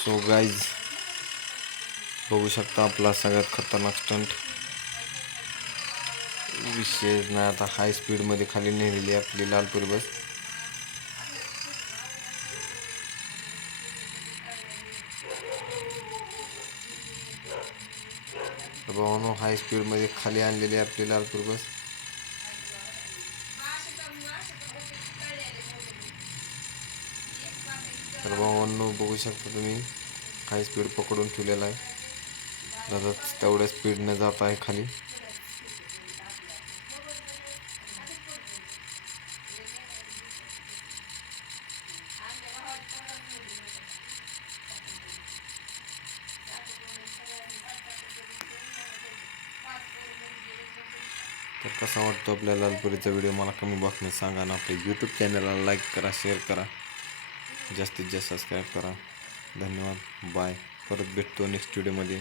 So guys बघू शकता आपला सगळ्यात खतरनाक स्टंट विशेष नाही आता हाय स्पीडमध्ये खाली नेलेली आहे आपली लालपूर बस तर भावानो हाय स्पीडमध्ये खाली आणलेली आहे आपली लालपूर बस तर भावांनो बघू शकता तुम्ही हाय स्पीड पकडून ठेवलेला आहे. दादा तेवढ्या स्पीडने जात आहे खाली. तर कसा वाटतो आपल्या लालपुरीचा व्हिडिओ मला कमी बॉक्समध्ये सांगा ना आपल्या यूट्यूब चॅनलला लाईक करा शेअर करा. जास्तीत जास्त सबस्क्राईब करा. धन्यवाद. बाय परत भेटतो नेक्स्ट व्हिडिओमध्ये